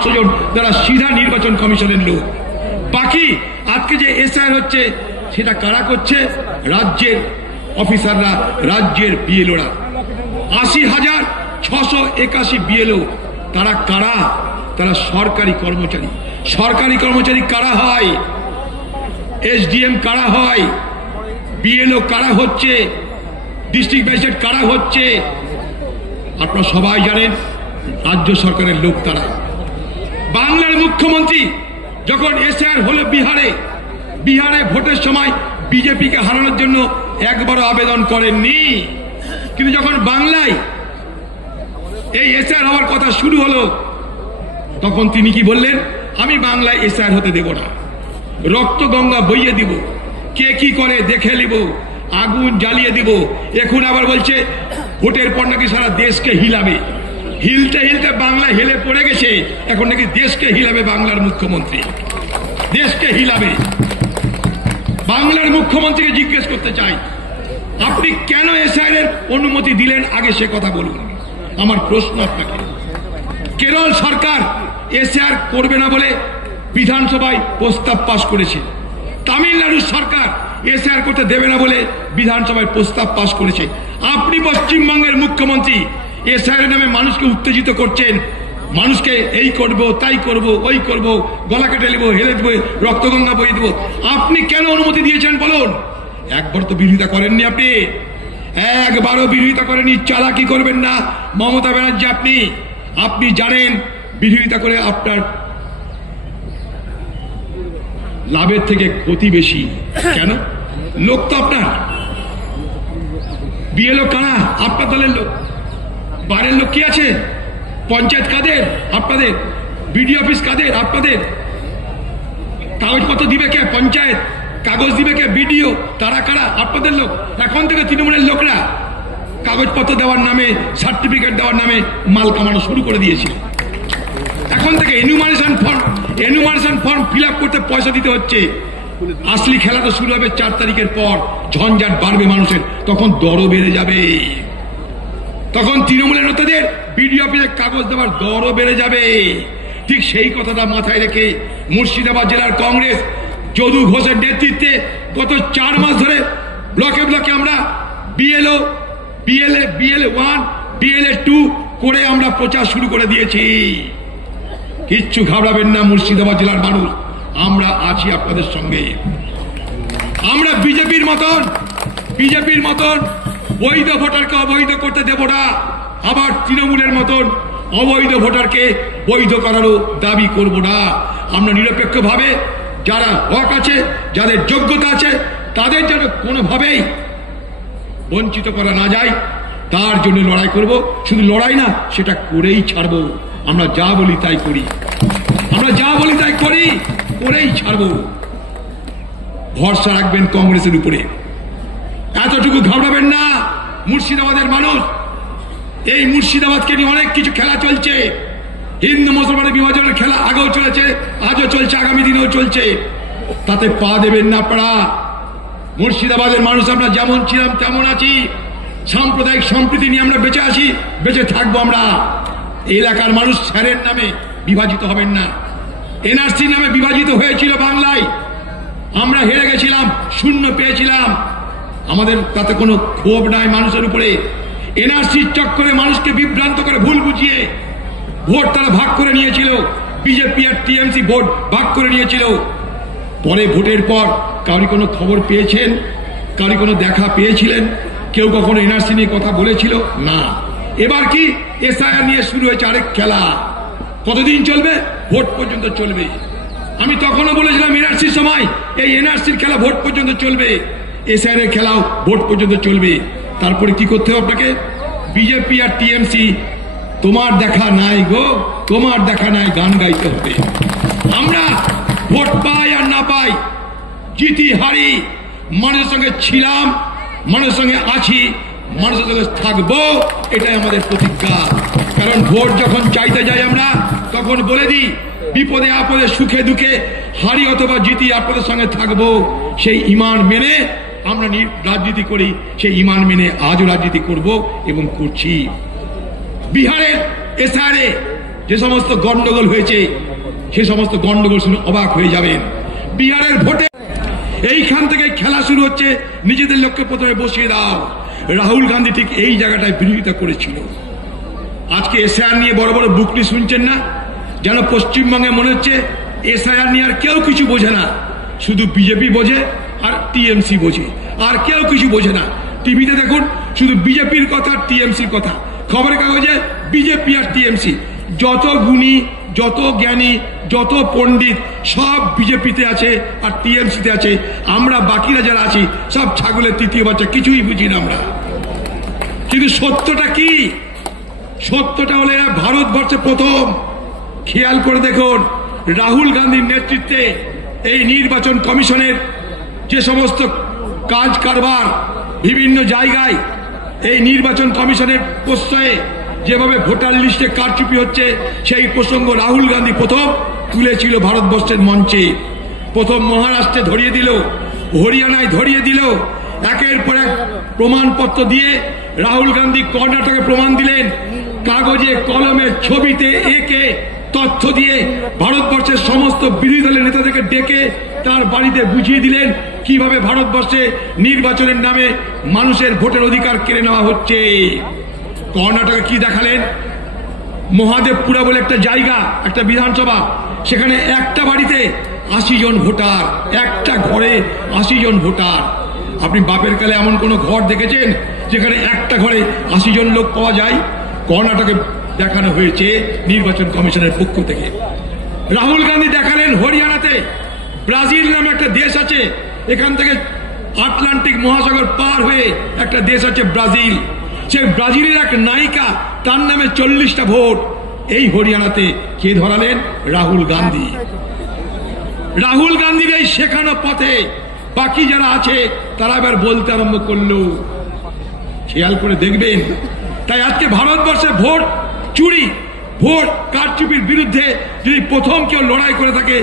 800 জন যারা সিধা নির্বাচন কমিশনের লোক। বাকি আজকে যে এসআইআর হচ্ছে সেটা কারা করছে? রাজ্যের অফিসাররা, রাজ্যের বিএলওরা। 80,681 বিএলও। তারা কারা? তারা সরকারি কর্মচারী। সরকারি কর্মচারী কারা হয়? এসডিএম কারা হয়? বিএলও কারা হচ্ছে? ডিস্ট্রিক্ট ম্যাজিস্ট্রেট কারা হচ্ছে? আপনারা সবাই জানেন, রাজ্য সরকারের লোক তারা। বাংলার মুখ্যমন্ত্রী যখন এসআইআর হলো বিহারে ভোটের সময় বিজেপিকে হারানোর জন্য একবারও আবেদন করেননি। কিন্তু যখন বাংলায় এই এসআইআর হওয়ার কথা শুরু হলো তখন তিনি কি বললেন? আমি বাংলায় এসআইআর হতে দেব না, রক্ত গঙ্গা বইয়ে দিব, কে কি করে দেখে নিব, আগুন জ্বালিয়ে দিব। এখন আবার বলছে ভোটের পর নাকি সারা দেশকে হিলাবে। হিলতে হিলতে বাংলা হেলে পড়ে গেছে, এখন নাকি দেশকে হিলাবে বাংলার মুখ্যমন্ত্রী, দেশকে হিলাবে। বাংলার মুখ্যমন্ত্রীকে জিজ্ঞেস করতে চাই, আপনি কেন এসআইআর এর অনুমতি দিলেন? আগে সে কথা বলুন। আমার প্রশ্ন আপনাকে। কেরল সরকার এসআইআর করবে না বলে বিধানসভায় প্রস্তাব পাশ করেছে। তামিলনাড়ুর সরকার এসআইআর করতে দেবে না বলে বিধানসভায় প্রস্তাব পাশ করেছে। আপনি পশ্চিমবঙ্গের মুখ্যমন্ত্রী এসআইআর নামে মানুষকে উত্তেজিত করছেন, মানুষকে এই করব, তাই করব, ওই করব, গলা কেটে নেব, হেলে দেবো, রক্তগঙ্গা বইয়ে দেবো। আপনি কেন অনুমতি দিয়েছেন বলুন? একবার তো বিরোধিতা করেননি আপনি, একবারও বিরোধিতা করেননি। চালাকি করবেন না মমতা ব্যানার্জি। আপনি জানেন বিরোধিতা করে আপনার লাভের থেকে ক্ষতি বেশি। কেন? লোক তো আপনার বিএলও কারা? আপনার দলের লোক। বাইরের লোক কি আছে? পঞ্চায়েত কাদের? আপনাদের। বিডিও অফিস কাদের? আপনাদের। কাগজপত্র দিবে কে? পঞ্চায়েত। কাগজ দিবে কে? বিডিও। তারা কারা? আপনাদের লোক। এখন থেকে তৃণমূলের লোকরা কাগজপত্র দেওয়ার নামে, সার্টিফিকেট দেওয়ার নামে মাল কামানো শুরু করে দিয়েছে। এখন থেকে এনুমারেশন ফর্ম ফিল আপ করতে পয়সা দিতে হচ্ছে। আসলি খেলা তো শুরু হবে 4 তারিখের পর। ঝঞ্ঝাট বাড়বে মানুষের, তখন দরও বেড়ে যাবে। তখন তৃণমূলের নেতাদের বিডিও অফিসে কাগজ দেওয়ার দরও বেড়ে যাবে। ঠিক সেই কথাটা মাথায় রেখে মুর্শিদাবাদ জেলার কংগ্রেস যদু ঘোষের নেতৃত্বে গত 4 মাস ধরে ব্লকে ব্লকে আমরা বিএলও, বিএলএ 1, বিএলএ 2 করে আমরা প্রচার শুরু করে দিয়েছি। কিচ্ছু ঘাবড়াবেন না মুর্শিদাবাদ জেলার মানুষ, আমরা আছি আপনাদের সঙ্গে। আমরা বিজেপির মতন বৈধ ভোটারকে অবৈধ করতে দেব না, আবার তৃণমূলের মতন অবৈধ ভোটারকে বৈধ করারও দাবি করব না। আমরা নিরপেক্ষভাবে যারা হক আছে, যাদের যোগ্যতা আছে, তাদের যেন কোনোভাবেই বঞ্চিত করা না যায় তার জন্য লড়াই করব। শুধু লড়াই না, সেটা করেই ছাড়ব। আমরা যা বলি তাই করি, করেই ছাড়ব। ভরসা রাখবেন কংগ্রেসের উপরে, এতটুকু ঘাবড়াবেন না মুর্শিদাবাদের মানুষ। এই মুর্শিদাবাদকে নিয়ে অনেক কিছু খেলা চলছে। হিন্দু মুসলমানের বিভাজনের খেলা আগেও চলেছে, আজও চলছে, আগামী দিনেও চলছে। তাতে পা দেবেন না আপনারা। মুর্শিদাবাদের মানুষ আমরা যেমন ছিলাম তেমন আছি। সাম্প্রদায়িক সম্প্রীতি নিয়ে আমরা বেঁচে আছি, বেঁচে থাকবো আমরা। এলাকার মানুষ স্যারের নামে বিভাজিত হবেন না। এনআরসি নামে বিভাজিত হয়েছিল বাংলায়, আমরা হেরে গেছিলাম, শূন্য পেয়েছিলাম। আমাদের তাতে কোনো ক্ষোভ নাই মানুষের উপরে। এনআরসির চক্করে মানুষকে বিভ্রান্ত করে ভুল বুঝিয়ে ভোট তারা ভাগ করে নিয়েছিল। বিজেপি আর টিএমসি ভোট ভাগ করে নিয়েছিল। পরে ভোটের পর কারি কোনো খবর পেয়েছেন? কারি কোনো দেখা পেয়েছিলেন? কেউ কখনো এনআরসি নিয়ে কথা বলেছিল? না। এবার কি এসআইআর নিয়ে শুরু হয়েছে আরেক খেলা। কতদিন চলবে? ভোট পর্যন্ত চলবে। আমি তখনও বলেছিলাম এনআরসির সময়, এই এনআরসির খেলা ভোট পর্যন্ত চলবে, এসআইআর এর খেলাও ভোট পর্যন্ত চলবে। তারপরে কি করতে হবে আপনাকে? বিজেপি আর টিএমসি তোমার দেখা নাই গো, তোমার দেখা নাই গান গাইতে হবে। আমরা ভোট পাই আর না পাই, জিতি হারি, মানুষের সঙ্গে ছিলাম, মানুষের সঙ্গে আছি, মানুষের সঙ্গে থাকবো, এটাই আমাদের প্রতিজ্ঞা। কারণ ভোট যখন চাইতে যাই আমরা, তখন বলে দিই বিপদে আপদে সুখে দুঃখে হারি অথবা জিতি আপনাদের সঙ্গে থাকবো। সেই ঈমান মেনে আমরা রাজনীতি করি, সেই ঈমান মেনে আজও রাজনীতি করব এবং করছি। বিহারে এসআইআর যে সমস্ত গন্ডগোল হয়েছে সে সমস্ত গন্ডগোল শুনে অবাক হয়ে যাবেন। বিহারের ভোটে এইখান থেকে খেলা শুরু হচ্ছে, নিজেদের লোককে প্রথমে বসিয়ে দাও। রাহুল গান্ধী ঠিক এই জায়গাটায় বিরোধিতা করেছিল। আজকে এসআইআর নিয়ে বড় বড় বুকনি শুনছেন না, যেন পশ্চিমবঙ্গে মনে হচ্ছে এসআইআর নিয়ে আর কেউ কিছু বোঝে না, শুধু বিজেপি বোঝে আর টিএমসি বোঝে, আর কেউ কিছু বোঝে না। টিভিতে দেখুন শুধু বিজেপির কথা, টিএমসির কথা, খবরের কাগজে বিজেপি আর টিএমসি। যত গুণী, যত জ্ঞানী, যত পণ্ডিত সব বিজেপিতে আছে আর টিএমসিতে আছে। আমরা বাকিরা যারা আছি সব ছাগলের তৃতীয় বাচ্চা, কিছুই বুঝি না আমরা। কিন্তু সত্যটা কি? সত্যটা হলে ভারতবর্ষে প্রথম, খেয়াল করে দেখুন, রাহুল গান্ধীর নেতৃত্বে এই নির্বাচন কমিশনের যে সমস্ত কাজ কারবার বিভিন্ন জায়গায়, এই নির্বাচন কমিশনের প্রশ্রয়ে যেভাবে ভোটার লিস্টে কারচুপি হচ্ছে, সেই প্রসঙ্গ রাহুল গান্ধী প্রথম তুলেছিল ভারতবর্ষের মঞ্চে। প্রথম মহারাষ্ট্রে ধরিয়ে দিল, হরিয়ানায় ধরিয়ে দিল, একের পর এক প্রমাণপত্র দিয়ে রাহুল গান্ধী কর্ণাটকে প্রমাণ দিলেন, কাগজে কলমে ছবিতে এঁকে তথ্য দিয়ে ভারতবর্ষের সমস্ত বিরোধী দলের নেতাদেরকে ডেকে তার বাড়িতে বুঝিয়ে দিলেন কিভাবে ভারতবর্ষে নির্বাচনের নামে মানুষের ভোটের অধিকার কেড়ে নেওয়া হচ্ছে। কর্ণাটকে কি দেখালেন? মহাদেবপুরা বলে একটা জায়গা, একটা বিধানসভা, সেখানে একটা বাড়িতে 80 জন ভোটার, একটা ঘরে 80 জন ভোটার। আপনি বাপের কালে এমন কোন ঘর দেখেছেন যেখানে একটা ঘরে 80 জন লোক পাওয়া যায়? কর্ণাটকে দেখানো হয়েছে নির্বাচন কমিশনের পক্ষ থেকে। রাহুল গান্ধী দেখালেন হরিয়ানাতে, ব্রাজিল নামে একটা দেশ আছে, এখান থেকে আটলান্টিক মহাসাগর পার হয়ে একটা দেশ আছে ব্রাজিল, সে ব্রাজিলের এক নায়িকা, তার নামে 40টা ভোট। এই হরিয়ানাতে কে ধরালেন? রাহুল গান্ধী। রাহুল গান্ধীর এই শেখানো পথে বাকি যারা আছে তারা এবার বলতে আরম্ভ করলো। খেয়াল করে দেখবেন, তাই আজকে ভারতবর্ষে ভোট চুরি, ভোট কারচুপির বিরুদ্ধে যদি প্রথম কেউ লড়াই করে থাকে,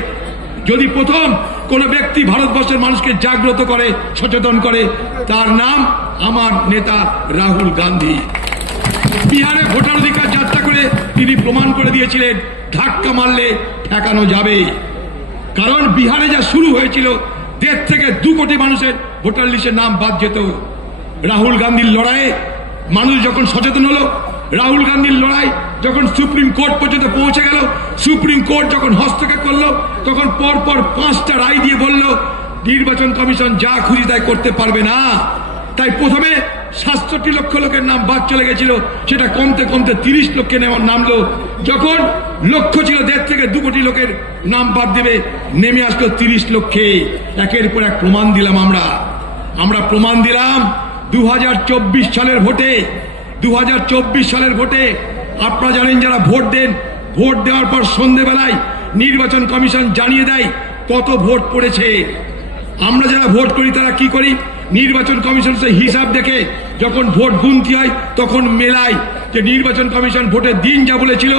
যদি প্রথম কোন ব্যক্তি ভারতবর্ষের মানুষকে জাগ্রত করে, সচেতন করে, তার নাম আমার নেতা রাহুল গান্ধী। বিহারে ভোটার অধিকার যাত্রা করে তিনি প্রমাণ করে দিয়েছিলেন ধাক্কা মারলে ঠেকানো যাবে। কারণ বিহারে যা শুরু হয়েছিল, 1.5 থেকে 2 কোটি মানুষের ভোটার লিস্টের নাম বাদ যেত। রাহুল গান্ধীর লড়াইয়ে মানুষ যখন সচেতন হলো, রাহুল গান্ধীর লড়াই যখন সুপ্রিম কোর্ট পর্যন্ত পৌঁছে গেল, সুপ্রিম কোর্ট যখন হস্তক্ষেপ করলো, তখন পরপর 5টা রায় দিয়ে বলল নির্বাচন কমিশন যা খুশি তাই করতে পারবে না। তাই প্রথমে 67 লক্ষ লোকের নাম বাদ চলে গেছিল, সেটা কমতে কমতে 30 লক্ষে নামলো। যখন লক্ষ্য ছিল 1.5 থেকে 2 কোটি লোকের নাম বাদ দেবে, নেমে আসলো 30 লক্ষে। একের পর এক প্রমাণ দিলাম আমরা প্রমাণ দিলাম 2024 সালের ভোটে। 2024 সালের ভোটে আপনারা জানেন, যারা ভোট দেন, ভোট দেওয়ার পর সন্ধ্যেবেলায় নির্বাচন কমিশন জানিয়ে দেয় কত ভোট পড়েছে। আমরা যারা ভোট করি তারা কি করি? নির্বাচন কমিশন হিসাব দেখে যখন ভোট গুনতি হয় তখন মেলাই যে নির্বাচন কমিশন ভোটের দিন যা বলেছিল,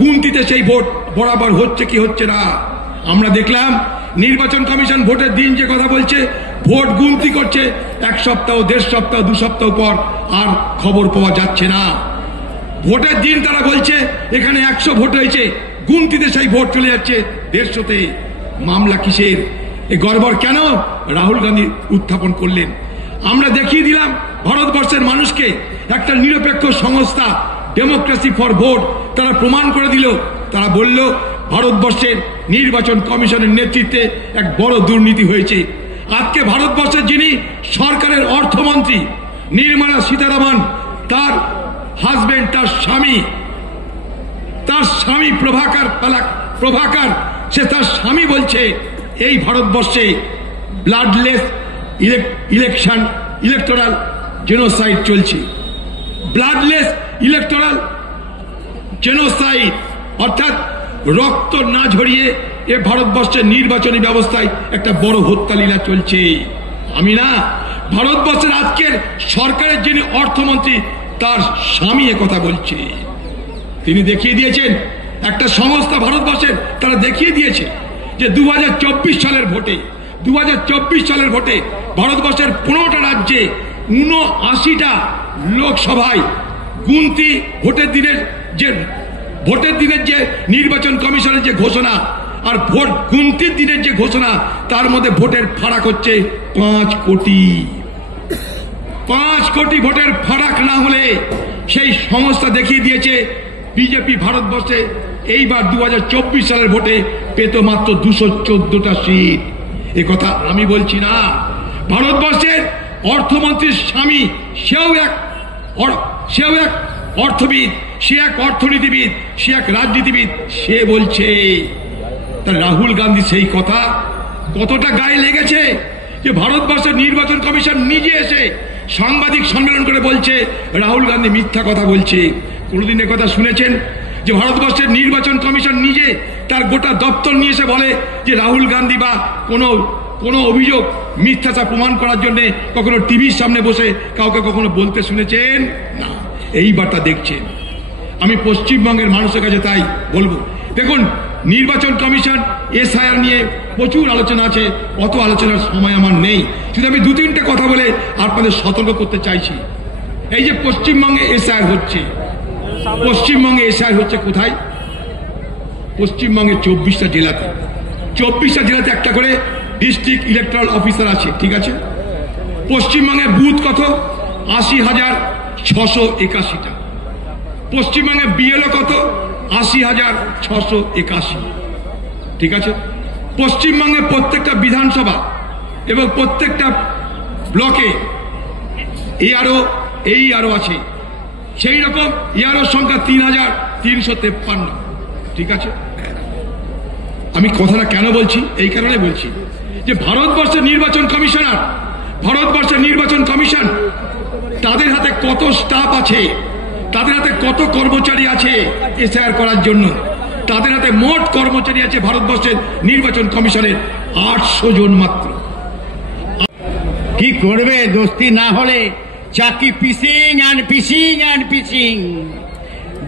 গুনতিতে সেই ভোট বরাবর হচ্ছে কি হচ্ছে না। আমরা দেখলাম নির্বাচন কমিশন ভোটের দিন যে কথা বলছে, ভোট গুনতি করছে 1 সপ্তাহ, 1.5 সপ্তাহ, 2 সপ্তাহ পর আর খবর পাওয়া যাচ্ছে না। ভোটের দিন তারা বলছে এখানে 100 ভোট হয়েছে, গুনতিতে সেই ভোট চলে যাচ্ছে 150-তে। মামলা কিসের? এই গড়বড় কেন? রাহুল গান্ধী উত্থাপন করলেন। আমরা দেখিয়ে দিলাম ভারতবর্ষের মানুষকে, একটা নিরপেক্ষ সংস্থা ডেমোক্রেসি ফর ভোট, তারা প্রমাণ করে দিল। তারা বলল ভারতবর্ষের নির্বাচন কমিশনের নেতৃত্বে এক বড় দুর্নীতি হয়েছে। আজকে ভারতবর্ষের যিনি সরকারের অর্থমন্ত্রী নির্মলা সীতারামন, তার হাজবেন্ড, তার স্বামী প্রভাকর, সে তার স্বামী বলছে এই ভারতবর্ষে ব্লাডলেস ইলেকটোরাল জেনোসাইড চলছে। ব্লাডলেস ইলেকটোরাল জেনোসাইড অর্থাৎ রক্ত না ঝরিয়ে এ ভারতবর্ষের নির্বাচনী ব্যবস্থায় একটা বড় হত্যালীলা চলছে। আমি না, ভারতবর্ষের আজকের সরকারের যিনি অর্থমন্ত্রী তার স্বামী কথা বলছে। তিনি দেখিয়ে দিয়েছেন, একটা সংস্থা ভারতবর্ষের, তারা দেখিয়ে দিয়েছে যে 2024 সালের ভোটে ভারতবর্ষের 15টা রাজ্যে 79টা লোকসভায় গুনতি ভোটের দিনের যে ভোটের দিনের যে নির্বাচন কমিশনের যে ঘোষণা আর ভোট গুনতির দিনের যে ঘোষণা, তার মধ্যে ভোটের ফারাক হচ্ছে 5 কোটি। 5 কোটি ভোটের ফারাক না হলে সেই সংস্থা দেখিয়ে দিয়েছে বিজেপি ভারতবর্ষে এইবার 2024 সালের ভোটে পেত মাত্র 214টা সিট। এ কথা আমি বলছি না, ভারতবর্ষের অর্থমন্ত্রীর স্বামী সেও এক অর্থবিদ, সে এক অর্থনীতিবিদ, সে এক রাজনীতিবিদ, সে বলছে। তা রাহুল গান্ধী সেই কথা কতটা গায়ে লেগেছে যে ভারতবর্ষের নির্বাচন কমিশন নিজে এসে সাংবাদিক সম্মেলন করে বলছে রাহুল গান্ধী মিথ্যা কথা বলছে। কোনদিন কথা শুনেছেন যে ভারতবর্ষের নির্বাচন কমিশন নিজে তার গোটা দপ্তর নিয়ে এসে বলে যে রাহুল গান্ধী বা কোনো অভিযোগ মিথ্যাচার প্রমাণ করার জন্য কখনো টিভির সামনে বসে কাউকে কখনো বলতে শুনেছেন? না, এইবারটা দেখছেন। আমি পশ্চিমবঙ্গের মানুষের কাছে তাই বলবো, দেখুন নির্বাচন কমিশন এসআইআর নিয়ে প্রচুর আলোচনা আছে, অত আলোচনার সময় আমার নেই, শুধু আমি 2-3টে কথা বলে আপনাদের সতর্ক করতে চাইছি। এই যে পশ্চিমবঙ্গে এসআইআর হচ্ছে, পশ্চিমবঙ্গে এসআইআর হচ্ছে কোথায়? পশ্চিমবঙ্গে 24টা জেলাতে, 24টা জেলাতে একটা করে ডিস্ট্রিক্ট ইলেকট্রাল অফিসার আছে, ঠিক আছে? পশ্চিমবঙ্গে বুথ কত? 80,681টা। পশ্চিমবঙ্গে বিএলও কত? 80,681, ঠিক আছে? পশ্চিমবঙ্গে প্রত্যেকটা বিধানসভা এবং প্রত্যেকটা ব্লকে এআরও আছে, সেই রকম এআরও সংখ্যা 3,353, ঠিক আছে? আমি কথাটা কেন বলছি? এই কারণে বলছি যে ভারতবর্ষের নির্বাচন কমিশন তাদের হাতে কত স্টাফ আছে, তাদের হাতে কত কর্মচারী আছে এসআইআর করার জন্য। তাদের হাতে মোট কর্মচারী আছে ভারতবর্ষের নির্বাচন কমিশনের 800 জন মাত্র। কি করবে? দোস্তি না হলে চাকি পিসিং অ্যান্ড পিসিং অ্যান্ড পিসিং।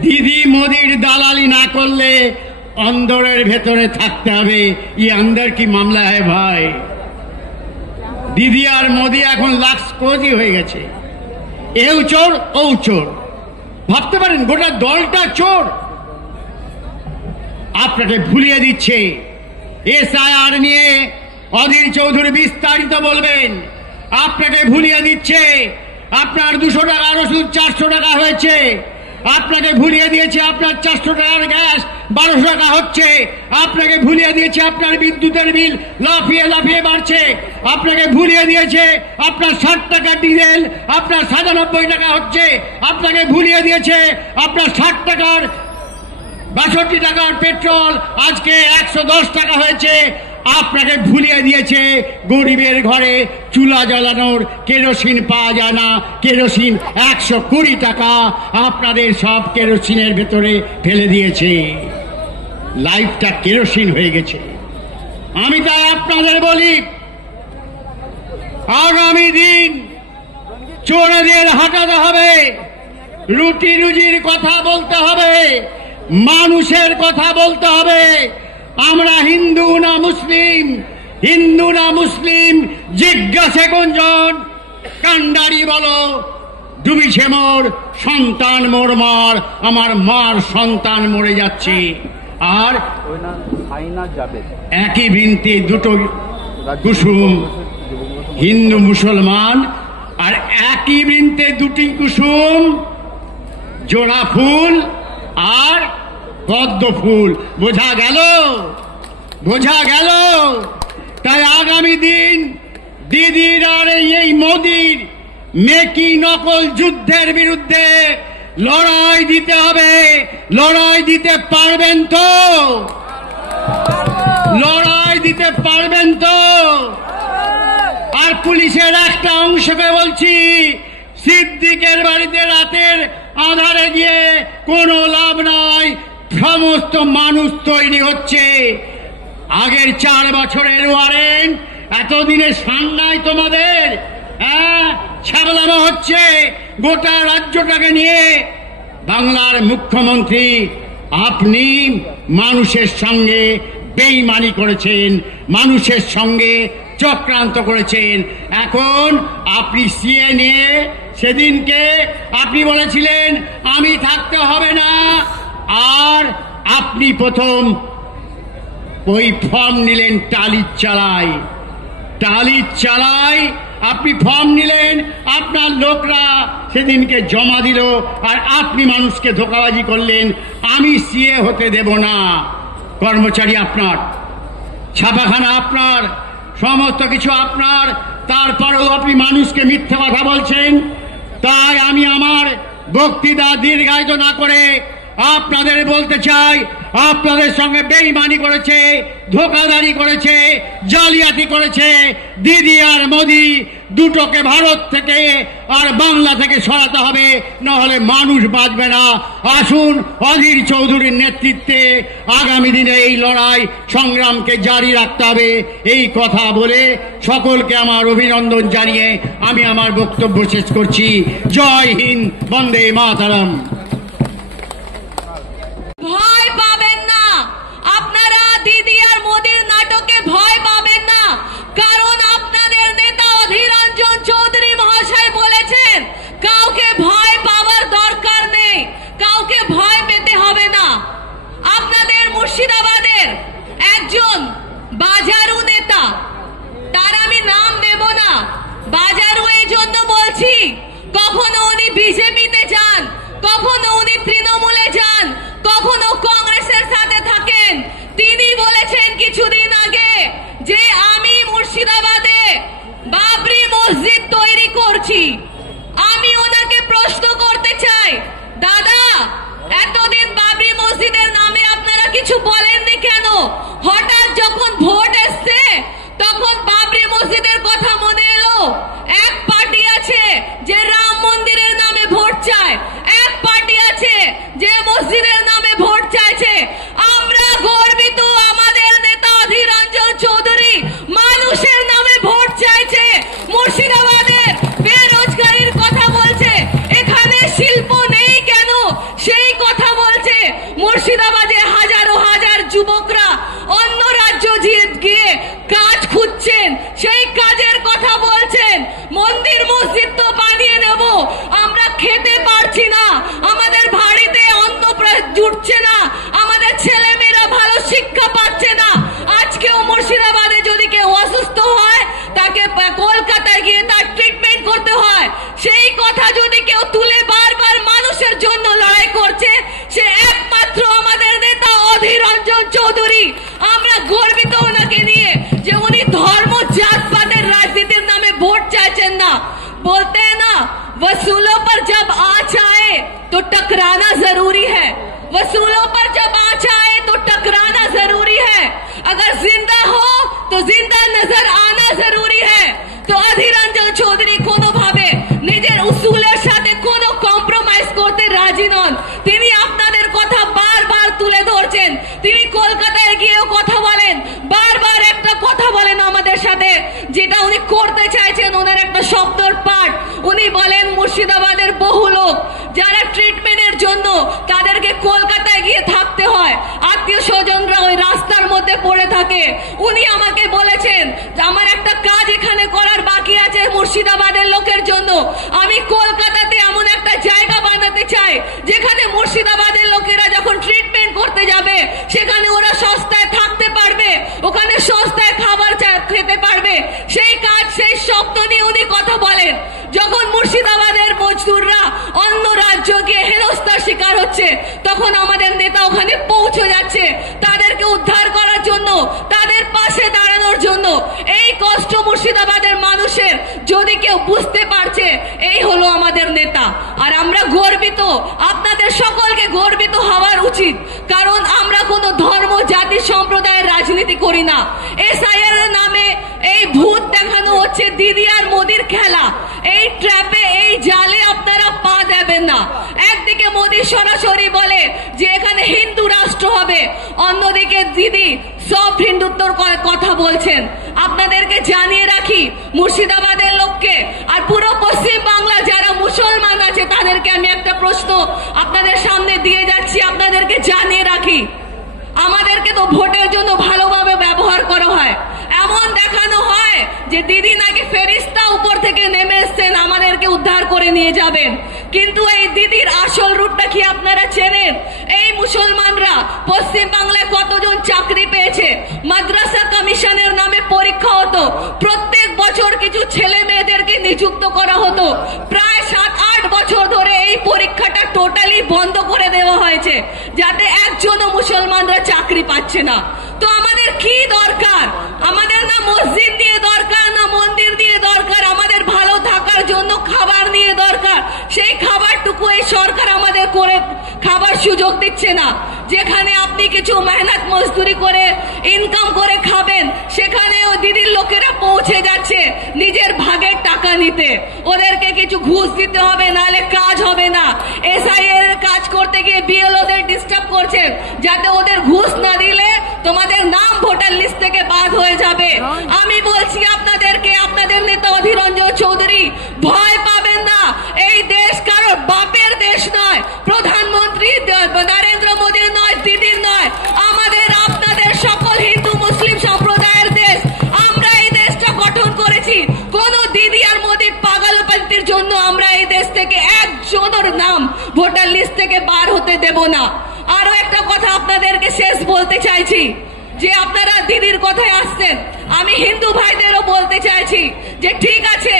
দিদি মোদির দালালি না করলে অন্দরের ভেতরে থাকতে হবে। ই অন্দর কি মামলা है ভাই। দিদি আর মোদি এখন লাক্স কোজি হয়ে গেছে। এও চোর ও চোর, ভাবতে পারেন গোটা দলটা চোর। আপনাকে ভুলিয়ে দিচ্ছে এসআইআর নিয়ে অধীর চৌধুরী বিস্তারিত বলবেন। আপনাকে ভুলিয়ে দিচ্ছে আপনার 200 টাকার ওষুধ 400 টাকা হয়েছে। আপনাকে ভুলিয়ে দিয়েছে আপনার 400 টাকার গ্যাস 1200 টাকা হচ্ছে। আপনাকে ভুলিয়ে দিয়েছে আপনার বিদ্যুতের বিল লাফিয়ে লাফিয়ে বাড়ছে। আপনাকে ভুলিয়ে দিয়েছে আপনার 60 টাকা ডিজেল আপনার 97 টাকা হচ্ছে। আপনাকে ভুলিয়ে দিয়েছে আপনার 60 টাকার 62 টাকার পেট্রোল আজকে 110 টাকা হয়েছে। আপনাকে ভুলিয়ে দিয়েছে গরিবের ঘরে চুলা জ্বালানোর কেরোসিন পাওয়া যায় না, কেরোসিন 120 টাকা আপনাদের সব কেরোসিনের ভেতরে ফেলে দিয়েছে। লাইফটা কেরোসিন হয়ে গেছে। আমি তাই আপনাদের বলি, আগামী দিন চোরেদের হাঁটাতে হবে, রুটি রুজির কথা বলতে হবে, মানুষের কথা বলতে হবে। আমরা হিন্দু না মুসলিম জিজ্ঞাসে গুঞ্জন। কান্ডারি বলো ডুবিছে মোর সন্তান, মোর মার, আমার মার সন্তান মরে যাচ্ছে। আর একই বৃন্তে দুটো কুসুম, হিন্দু মুসলমান, আর একই বৃন্তে দুটি কুসুম, জোড়া ফুল আর পদ্ম ফুল। বোঝা গেল? তাই আগামী দিন দিদির আর এই মোদির মেকি নকল যুদ্ধের বিরুদ্ধে লড়াই দিতে হবে। লড়াই দিতে পারবেন তো? লড়াই দিতে পারবেন তো? আর পুলিশের একটা অংশকে বলছি, সিদ্দিকের বাড়িতে রাতের আধারে গিয়ে কোনো লাভ নাই। সমস্ত মানুষ তৈরি হচ্ছে। আগের 4 বছরের ওয়ারেন্ট, এতদিনে সান্নাই তোমাদের? ছাগলামো হচ্ছে গোটা রাজ্যটাকে নিয়ে। বাংলার মুখ্যমন্ত্রী আপনি মানুষের সঙ্গে বেইমানি করেছেন, মানুষের সঙ্গে চক্রান্ত করেছেন। এখন আপনি সিএ নিয়ে, সেদিনকে আপনি বলেছিলেন আমি থাকতে হবে না, আর আপনি প্রথম ওই ফর্ম নিলেন টালির চালায় আপনি ফর্ম নিলেন, আপনার লোকরা সেদিনকে জমা দিল, আর আপনি মানুষকে ধোঁকাবাজি করলেন আমি সিএ হতে দেব না। কর্মচারী আপনার, ছাপাখানা আপনার, সমস্ত কিছু আপনার, তারপরেও আপনি মানুষকে মিথ্যা কথা বলছেন। তাই আমি আমার বক্তৃতা দীর্ঘায়িত না করে আপনাদের বলতে চাই, আপনাদের সঙ্গে বেঈমানি করেছে, ধোঁকাদারি করেছে, জালিয়াতি করেছে দিদি আর মোদি। দুটোকে ভারত থেকে আর বাংলা থেকে সরাতে হবে, না হলে মানুষ বাঁচবে না। আসুন অধীর চৌধুরীর নেতৃত্বে আগামী দিনে এই লড়াই সংগ্রামকে জারি রাখতে হবে। এই কথা বলে সকলকে আমার অভিনন্দন জানিয়ে আমি আমার বক্তব্য শেষ করছি। জয় হিন্দ, বন্দে মাতরম। ভয় পাবেন না, আপনারা দিদি আর মোদির নাটকে ভয় পাবেন না, কারণ আপনাদের নেতা অধীর রঞ্জন চৌধুরী মহাশয় বলেছেন কাউকে ভয় পাওয়ার দরকার নেই, কাউকে ভয় পেতে হবে না। আপনাদের মুর্শিদাবাদের একজন বাজারু নেতা, তার আমি নাম নেব না, বাজারু এই জন্য বলছি, কখনো উনি বিজেপিতে যান, কখনো উনি তৃণমূলে যান, কখনো কংগ্রেসের সাথে থাকেন। তিনি বলেছেন কিছুদিন আগে যে আমি মুর্শিদাবাদে বাবরি মসজিদ তৈরি করছি। আমি ওনাকে প্রশ্ন করতে চাই, দাদা এতদিন বাবরি মসজিদের নামে আপনারা কিছু বলেননি কেন? হঠাৎ যখন ভোট এসছে তখন বাবরি মসজিদের কথা মনে এলো। এক পার্টি আছে যে রাম মন্দিরের নামে ভোট চায়, এক পার্টি আছে যে মসজিদের নামে ভোট চাইছে। আমরা গর্বিত, আমাদের নেতা অধীর রঞ্জন চৌধুরী মানুষের নামে ভোট চাইছে, মুর্শিদাবাদের বেরোজগারির কথা বলছে, এখানে শিল্প নেই কেন সেই কথা বলছে। মুর্শিদাবাদে হাজারো হাজার যুবকরা অন্য রাজ্য গিয়ে কাজ খুঁজছেন, সেই কাজের কথা বলছেন। মন্দির মসজিদ তো বানিয়ে নেব, আমরা খেতে পারছি না, আমাদের বাড়িতে অন্ন জুটছে না, আমাদের ছেলে মেয়েরা ভালো শিক্ষা পাচ্ছে না। আজকেও মুর্শিদাবাদে যদি কেউ অসুস্থ হয় তাকে কলকাতায় গিয়ে তার ট্রিটমেন্ট করতে হয়। সেই কথা যদি কেউ তুলে বারবার মানুষের জন্য লড়াই করছে, সে একমাত্র আমাদের নেতা অধীর রঞ্জন চৌধুরী। আমরা গর্বিত ওনাকে নিয়ে যে উনি ধর্ম জাতপাতের রাজনীতির নামে ভোট চাইছেন না। बोलते हैं ना, वसूलों पर जब आँच आए तो टकराना जरूरी है, वसूलों पर जब आँच आए तो टकराना जरूरी है। अगर जिंदा हो तो जिंदा नजर आना जरूरी है। तो অধীর রঞ্জন চৌধুরী কোনো ভাবে নিজের উসুলের সাথে কোনো কম্প্রোমাইজ করতে রাজি নন। তিনি আপনাদের কথা বারবার তুলে ধরছেন, তিনি কলকাতায় গিয়েও কথা বলেন, বারবার একটা কথা বলেন আমাদের সাথে, যেটা উনি করতে চাইছেন ওনার একটা শব্দর পাঠ। উনি বলেন মুর্শিদাবাদের বহু লোক যারা ট্রিটমেন্টের জন্য তাদেরকে কলকাতায় গিয়ে থাকতে হয়, আত্মীয় স্বজনরা ওই রাস্তার মধ্যে পড়ে থাকে। উনি আমাকে বলেছেন যে আমার একটা কাজ এখানে করার বাকি আছে মুর্শিদাবাদের লোকের জন্য, আমি কলকাতাতে এমন একটা জায়গা বানাতে চাই যেখানে মুর্শিদাবাদের লোকেরা যখন ট্রিটমেন্ট করতে যাবে সেখানে ওরা সস্তায় থাকতে পারবে, ওখানে সস্তায় খাবার খেতে পারবে। সেই কাজ, সেই স্বপ্ন নিয়ে উনি কথা বলেন। যখন মুর্শিদাবাদের মজদুররা অন্য রাজ্য গিয়ে হেনস্থার শিকার হচ্ছে তখন আমাদের নেতা ওখানে পৌঁছে যাচ্ছে তাদেরকে উদ্ধার করার জন্য, তাদের পাশে দাঁড়ানোর জন্য। এই কষ্ট মুর্শিদাবাদের মানুষের যদি কেউ বুঝতে পারছে, এই হলো আমাদের নেতা। আর আমরা গর্বিত, আপনাদের সকলকে গর্বিত হওয়ার উচিত, কারণ আমরা কোনো ধর্ম জাতি সম্প্রদায়ের রাজনীতি করি না। এসআইআর নামে এই ভূত দেখানো হচ্ছে দিদি আর মোদির খেলা। এই ট্র্যাপে, এই জালে আপনারা পা দেবেন না। একদিকে মোদি সরাসরি বলে যে এখানে হিন্দু রাষ্ট্র হবে, অন্যদিকে দিদি সফট হিন্দুত্বর কথা বলছেন। আপনাদেরকে জানিয়ে রাখি, মুর্শিদাবাদের লোককে আর পুরো পশ্চিম বাংলা যারা মুসলমান আছে তাদেরকে আমি একটা প্রশ্ন আপনাদের সামনে দিয়ে যাচ্ছি, আপনাদেরকে জানিয়ে রাখি, আমাদেরকে তো ভোটের জন্য ভালোভাবে ব্যবহার করা হয়। এমন দেখানো হয় যে দিদি নাকি ফেরিস্তা উপর থেকে নেমে এসছেন আমাদেরকে উদ্ধার করে নিয়ে যাবেন, কিন্তু এই দিদির আসল রূপটা কি আপনারা চেনেন? এই মুসলমানরা পশ্চিম বাংলায় কতজন চাকরি পেয়েছে? মাদ্রাসা কমিশনের নামে পরীক্ষা হতো, প্রত্যেক বছর কিছু ছেলে মেয়েদেরকে নিযুক্ত করা হতো। প্রায় 7-8 বছর ধরে এই পরীক্ষাটা টোটালি বন্ধ করে দেওয়া হয়েছে, যাতে একজনও মুসলমানরা চাকরি পাচ্ছে না। তো আমাদের কি দরকার? আমাদের না মসজিদ দিয়ে দরকার, না মন্দির দিয়ে দরকার, আমাদের ভালো থাকার জন্য খাবার নিয়ে দরকার। সেই খাবারটুকু এই সরকার আমাদের করে খাবার সুযোগ দিচ্ছে না। যেখানে আপনি কিছু মেহনত মজদুরি করে ইনকাম করে খাবেন, সেখানেও দিদির লোকেরা পৌঁছে যাচ্ছে নিজের ভাগের টাকা নিতে। ওদেরকে কিছু ঘুষ দিতে হবে, নাহলে কাজ হবে না। এসআইআর কাজ করতে গিয়ে বিএলওদের ডিস্টার্ব করছেন, যাতে ওদের ঘুষ না দিলে তোমাদের নাম ভোটার লিস্ট থেকে বাদ হয়ে যাবে। আমি বলছি আপনাদেরকে, আপনাদের নেতা অধীর রঞ্জন চৌধুরী, ভয় পাবেন না। এই দেশ কারোর বাপের দেশ নয়, প্রধানমন্ত্রী নরেন্দ্র মোদীর নয়, দিদির নয়, আমাদের আপনাদের সকল হিন্দু মুসলিম সম্প্রদায়ের দেশ। আমরা এই দেশটা গঠন করেছি। কোন দিদি আর মোদী পাগলপন্থীর জন্য আমরা এই দেশ থেকে একজনের নাম ভোটার লিস্ট থেকে বার হতে দেব না। আরো একটা কথা আপনাদেরকে শেষ বলতে চাইছি, যে আপনারা দিদির কথায় আসছেন, আমি হিন্দু ভাইদেরও বলতে চাইছি যে ঠিক আছে,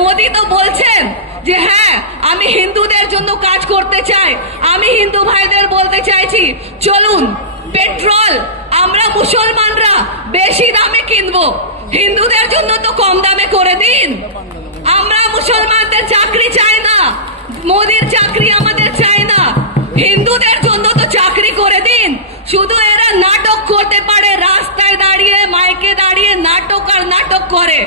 মোদী তো বলছেন যে হ্যাঁ আমি হিন্দুদের জন্য কাজ করতে চাই। আমি হিন্দু ভাইদের বলতে চাইছি, চলুন পেট্রোল আমরা মুসলমানরা বেশি দামে কিনবো, হিন্দুদের জন্য তো কম দামে করে দিন। আমরা মুসলমানদের চাকরি চাই না, মোদির চাকরি আমাদের চাই না, হিন্দুদের জন্য তো চাকরি করে দিন। শুধু এরা নাটক করতে পারে, রাস্তায় দাঁড়িয়ে মাইকে দাঁড়িয়ে নাটক আর নাটক করে।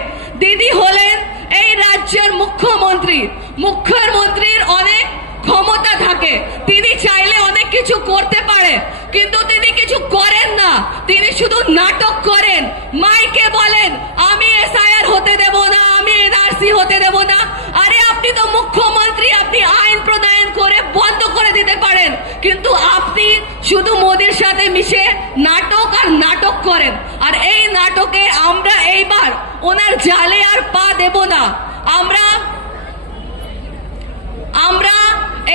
দিদি হলেন এই রাজ্যের মুখ্যমন্ত্রী, মুখ্যমন্ত্রীর অনেক ক্ষমতা থাকে, তিনি চাইলে অনেক কিছু করতে পারে, কিন্তু তিনি কিছু করেন না। তিনি শুধু নাটক করেন, মাইকে বলেন আমি এসআইআর হতে দেব না, আমি এনআরসি হতে দেব না। আরে আপনি তো মুখ্যমন্ত্রী, আপনি আইন প্রণয়ন করে বন্ধ করে দিতে পারেন, কিন্তু আপনি শুধু মোদির সাথে মিশে নাটক আর নাটক করেন। আর এই নাটকে আমরা এইবার ওনার জালে আর পা দেব না। আমরা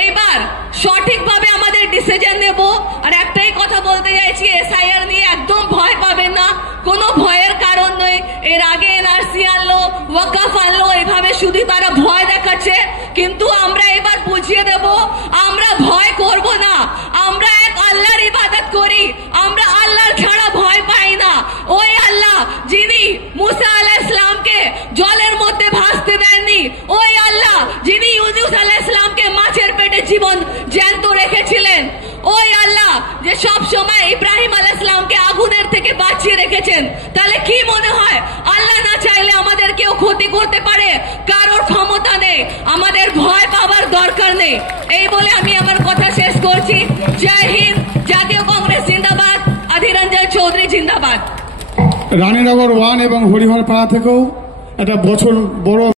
এইবার সঠিকভাবে আমাদের ডিসিশন নেব। আর একটাই কথা বলতে চাইছি, এসআইআর নিয়ে একদম ভয় পাবেন না, কোনো ভয়ের কারণ নেই। এর আগে এনআরসি আনলো, ওয়াকফ আনলো, এভাবে শুধু তারা ভয় দেখাচ্ছে, কিন্তু আমরা এবার বুঝিয়ে দেব আমরা ভয় করব না। আমরা এক আল্লাহর ইবাদত করি, আমরা আল্লাহর ছাড়া ভয় পাই না। ওই আল্লাহ যিনি মুসা আলাইহিস সালামকে জলের মধ্যে ভাসতে দেননি, ওই আল্লাহ যিনি ইউনূস আলাইহিস সালামকে মাছের পেটে জীবন জ্যান্ত রেখেছিলেন, ওই আল্লাহ যে সব সময় ইব্রাহিম আলাইহিস সালামকে আগুনের থেকে বাঁচিয়ে রেখেছেন। তাহলে কি মনে হয় আল্লাহ না চাইলে আমাদের কেউ ক্ষতি করতে পারে? কারোর ক্ষমতা নেই, আমাদের ভয় পাওয়ার দরকার নেই। এই বলে আমি আমার কথা শেষ করছি। জয় হিন্দ, জাতীয় কংগ্রেস জিন্দাবাদ, অধীর রঞ্জন চৌধুরী জিন্দাবাদ। রানীনগর 1 এবং হরিহর পাড়া থেকেও একটা বড়